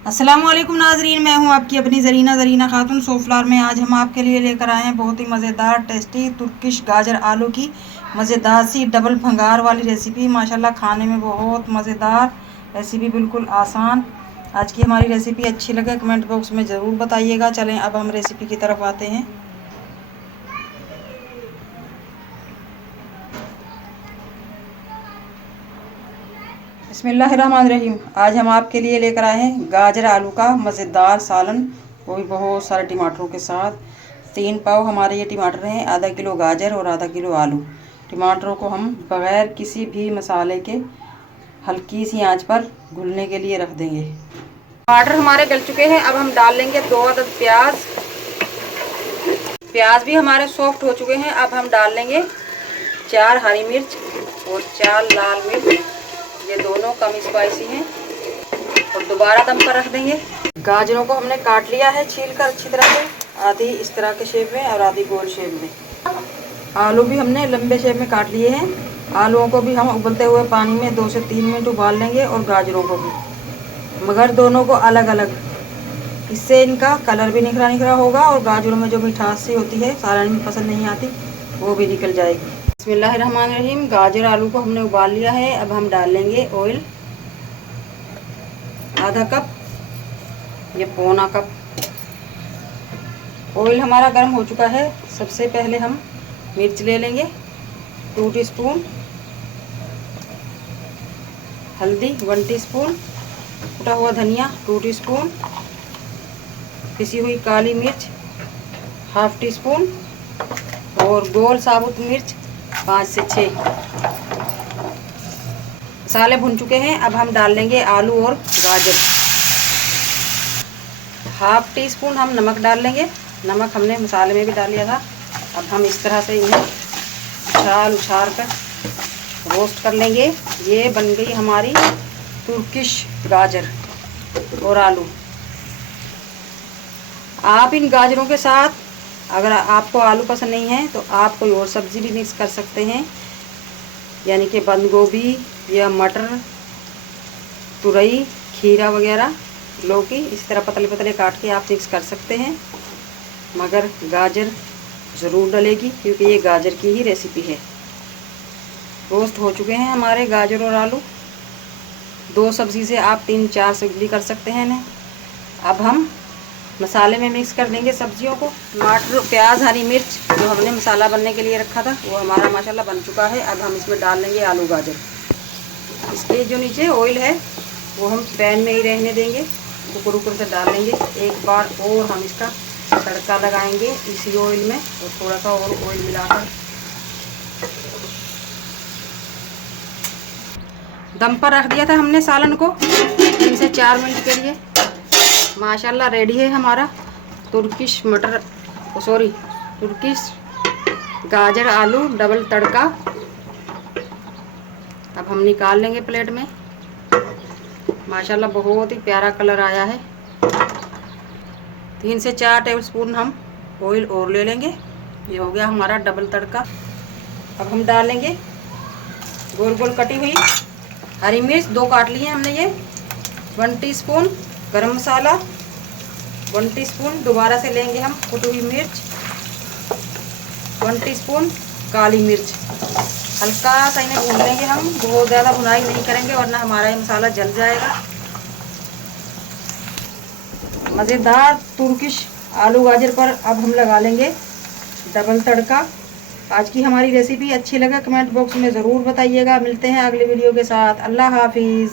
अस्सलाम वालेकुम नाजरीन, मैं हूं आपकी अपनी ज़रीना खातून सोफ्लार में। आज हम आपके लिए लेकर आए हैं बहुत ही मज़ेदार टेस्टी तुर्किश गाजर आलू की मज़ेदार सी डबल भंगार वाली रेसिपी। माशाल्लाह खाने में बहुत मज़ेदार रेसिपी, बिल्कुल आसान। आज की हमारी रेसिपी अच्छी लगे कमेंट बॉक्स में ज़रूर बताइएगा। चलें अब हम रेसिपी की तरफ आते हैं। बिस्मिल्लाहिर्रहमानिर्रहीम। आज हम आपके लिए लेकर आए हैं गाजर आलू का मज़ेदार सालन, वो भी बहुत सारे टमाटरों के साथ। 3 पाव हमारे ये टमाटर हैं, आधा किलो गाजर और आधा किलो आलू। टमाटरों को हम बग़ैर किसी भी मसाले के हल्की सी आंच पर घुलने के लिए रख देंगे। टमाटर हमारे गल चुके हैं। अब हम डाल लेंगे 2 अदद प्याज। प्याज भी हमारे सॉफ्ट हो चुके हैं। अब हम डाल लेंगे 4 हरी मिर्च और 4 लाल मिर्च, ये दोनों कम स्पाइसी हैं, और दोबारा दम पर रख देंगे। गाजरों को हमने काट लिया है छील कर अच्छी तरह से, आधी इस तरह के शेप में और आधी गोल शेप में। आलू भी हमने लंबे शेप में काट लिए हैं। आलूओं को भी हम उबलते हुए पानी में 2 से 3 मिनट उबाल लेंगे, और गाजरों को भी, मगर दोनों को अलग अलग। इससे इनका कलर भी निखरा निखरा होगा, और गाजरों में जो मिठास सी होती है सालन में पसंद नहीं आती, वो भी निकल जाएगी। बिस्मिल्लाहिर्रहमानिर्रहीम। गाजर आलू को हमने उबाल लिया है। अब हम डाल लेंगे ऑयल, आधा कप, ये पौना कप। ऑयल हमारा गर्म हो चुका है। सबसे पहले हम मिर्च ले लेंगे 2 टीस्पून, हल्दी 1 टीस्पून, कुटा हुआ धनिया 2 टीस्पून, पिसी हुई काली मिर्च 1/2 टीस्पून, और गोल साबुत मिर्च 5 से 6। मसाले भुन चुके हैं। अब हम डाल लेंगे आलू और गाजर। 1/2 टीस्पून हम नमक डाल लेंगे। नमक हमने मसाले में भी डाल लिया था। अब हम इस तरह से इन्हें उछाल कर रोस्ट कर लेंगे। ये बन गई हमारी तुर्किश गाजर और आलू। आप इन गाजरों के साथ, अगर आपको आलू पसंद नहीं है तो आप कोई और सब्ज़ी भी मिक्स कर सकते हैं, यानी कि बंद गोभी या मटर, तुरई, खीरा वगैरह, लौकी, इस तरह पतले पतले काट के आप मिक्स कर सकते हैं, मगर गाजर ज़रूर डलेगी क्योंकि ये गाजर की ही रेसिपी है। रोस्ट हो चुके हैं हमारे गाजर और आलू। 2 सब्ज़ी से आप 3-4 सब्ज़ी कर सकते हैं इन्हें। अब हम मसाले में मिक्स कर देंगे सब्जियों को। टमाटर, प्याज, हरी मिर्च जो हमने मसाला बनने के लिए रखा था वो हमारा माशाल्लाह बन चुका है। अब हम इसमें डाल लेंगे आलू गाजर। इसके जो नीचे ऑयल है वो हम पैन में ही रहने देंगे, कुकर कुकर से डाल लेंगे। एक बार और हम इसका तड़का लगाएंगे इसी ऑयल में, और थोड़ा सा और ऑयल मिलाकर दम पर रख दिया था हमने सालन को 3 से 4 मिनट के लिए। माशाल्लाह रेडी है हमारा तुर्किश गाजर आलू डबल तड़का। अब हम निकाल लेंगे प्लेट में। माशाल्लाह बहुत ही प्यारा कलर आया है। 3 से 4 टेबलस्पून हम ऑयल और ले लेंगे। ये हो गया हमारा डबल तड़का। अब हम डालेंगे गोल गोल कटी हुई हरी मिर्च, 2 काट ली हैं हमने ये, 1 टीस्पून गरम मसाला, 1 टीस्पून दोबारा से लेंगे हम कुटी हुई मिर्च, 1 टीस्पून काली मिर्च। हल्का सा इन्हें भून लेंगे हम, बहुत ज़्यादा भुनाई नहीं करेंगे वरना हमारा ये मसाला जल जाएगा। मज़ेदार तुर्किश आलू गाजर पर अब हम लगा लेंगे डबल तड़का। आज की हमारी रेसिपी अच्छी लगे कमेंट बॉक्स में ज़रूर बताइएगा। मिलते हैं अगली वीडियो के साथ। अल्लाह हाफिज़।